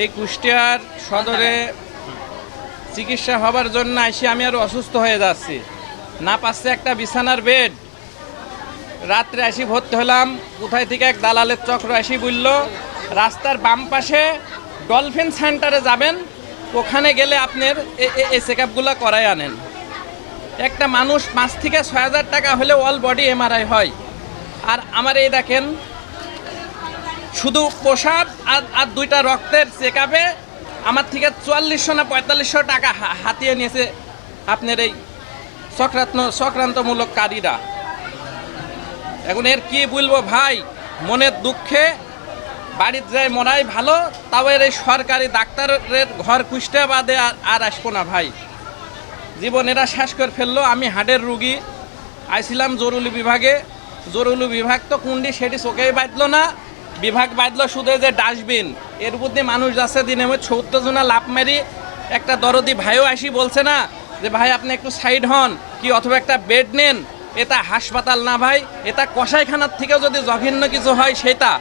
এই কুষ্টিয়ার সদরে চিকিৎসা হবার জন্য এসে আমি আরও অসুস্থ হয়ে যাচ্ছি। না পাচ্ছে একটা বিছানার বেড। রাত্রে আসি ভর্তি হলাম, কোথায় থেকে এক দালালের চক্র আসি বলল। রাস্তার বাম পাশে ডলফিন সেন্টারে যাবেন, ওখানে গেলে আপনার এই চেক আপগুলো করাই আনেন। একটা মানুষ পাঁচ থেকে ছয় হাজার টাকা হলে অল বডি এমআরআই হয়। আর আমার এই দেখেন শুধু প্রসাদ আর আর দুইটা রক্তের চেক আপে আমার থেকে চুয়াল্লিশশো না পঁয়তাল্লিশশো টাকা হাতিয়ে নিয়েছে আপনার এই চক্রান্ত চক্রান্তমূলক কারীরা। এখন এর কি বলব ভাই? মনের দুঃখে বাড়ির যায় মরাই ভালো, তাও এর এই সরকারি ডাক্তারের ঘর কুষ্টে বাদে আর আসব না ভাই। জীবন এরা শেষ করে ফেলল, আমি হার্টের রুগী। আইছিলাম জরুরি বিভাগে। জরুরি বিভাগ তো কুন্ডি সেটি চোখেই বাঁধলো না। বিভাগ বাঁধলো শুধু যে ডাস্টবিন, এর মধ্যে মানুষ যাচ্ছে দিনে সত্তর জনা লাভ মারি। একটা দরদি ভাইও আসি বলছে না যে, ভাই, আপনি একটু সাইড হন, কি অথবা একটা বেড নেন? এটা হাসপাতাল না ভাই, এটা কষাইখানার থেকেও যদি জঘন্য কিছু হয়, সেটা।